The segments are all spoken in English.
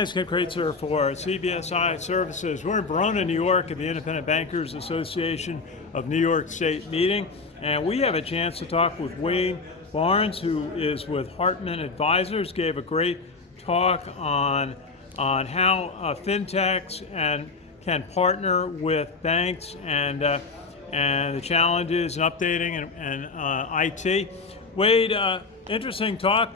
It's Ken Kraetzer for cbsi Services. We're in Verona, New York at the Independent Bankers Association of New York State meeting, and we have a chance to talk with Wade Barnes, who is with Hartman Advisors. Gave a great talk on how fintechs can partner with banks and the challenges and updating and IT. Wade, interesting talk.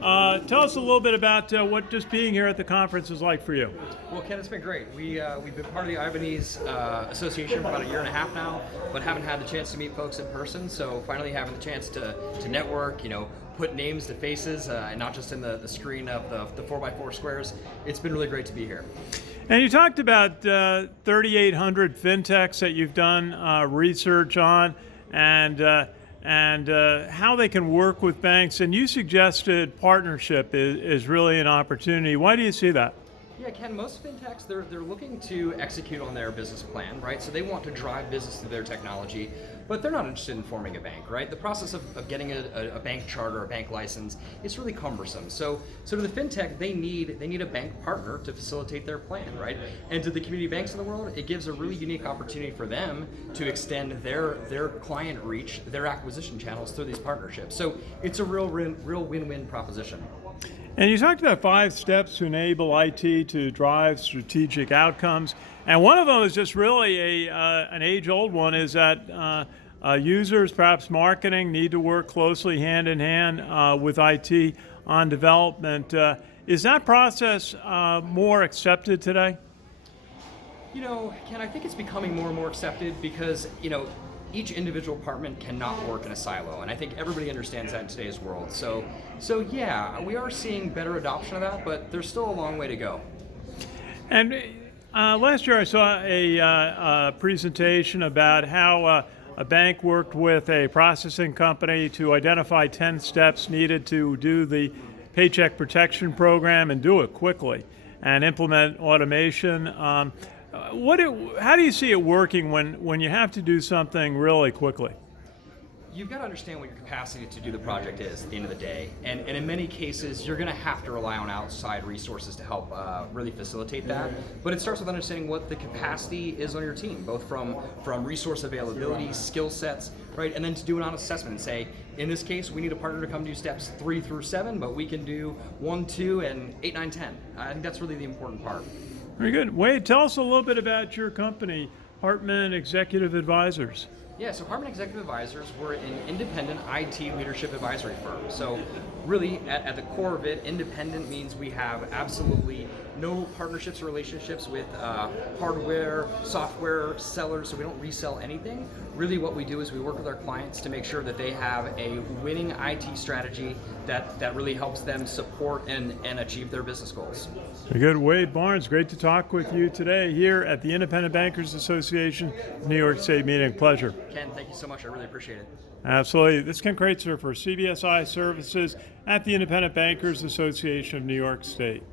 Tell us a little bit about what just being here at the conference is like for you. Well, Ken, it's been great. We've been part of the IBA NYStateNYS Association for about a year and a half now, but haven't had the chance to meet folks in person. So finally having the chance to network, put names to faces, and not just in the screen of the 4x4 squares. It's been really great to be here. And you talked about 3,800 fintechs that you've done research on, and how they can work with banks, and you suggested partnership is really an opportunity. Why do you see that? Yeah, Ken, most fintechs, they're looking to execute on their business plan, right? So they want to drive business through their technology, but they're not interested in forming a bank, right? The process of getting a bank charter, a bank license, it's really cumbersome. So to the fintech, they need a bank partner to facilitate their plan, right? And to the community banks in the world, it gives a really unique opportunity for them to extend their client reach, their acquisition channels through these partnerships. So it's a real win-win proposition. And you talked about 5 steps to enable IT to drive strategic outcomes, and one of them is just really an age-old one, is that users, perhaps marketing, need to work closely hand in hand with IT on development. Is that process more accepted today? Ken, I think it's becoming more and more accepted because, each individual department cannot work in a silo, and I think everybody understands that in today's world. So yeah, we are seeing better adoption of that, but there's still a long way to go. And last year I saw a presentation about how a bank worked with a processing company to identify 10 steps needed to do the Paycheck Protection Program and do it quickly and implement automation. How do you see it working when you have to do something really quickly? You've got to understand what your capacity to do the project is at the end of the day. And in many cases, you're going to have to rely on outside resources to help really facilitate that. But it starts with understanding what the capacity is on your team, both from resource availability, skill sets, right? And then to do an honest assessment and say, in this case, we need a partner to come do steps 3 through 7, but we can do 1, 2, and 8, 9, 10. I think that's really the important part. Very good. Wade, tell us a little bit about your company, Hartman Executive Advisors. Yeah, so Hartman Executive Advisors, we're an independent IT leadership advisory firm. So really, at the core of it, independent means we have absolutely no partnerships or relationships with hardware, software sellers, so we don't resell anything. Really what we do is we work with our clients to make sure that they have a winning IT strategy that really helps them support and achieve their business goals. Very good. Wade Barnes, great to talk with you today here at the Independent Bankers Association New York State meeting. Pleasure. Ken, thank you so much. I really appreciate it. Absolutely. This is Ken Kraetzer for cbsi Services at the Independent Bankers Association of New York State.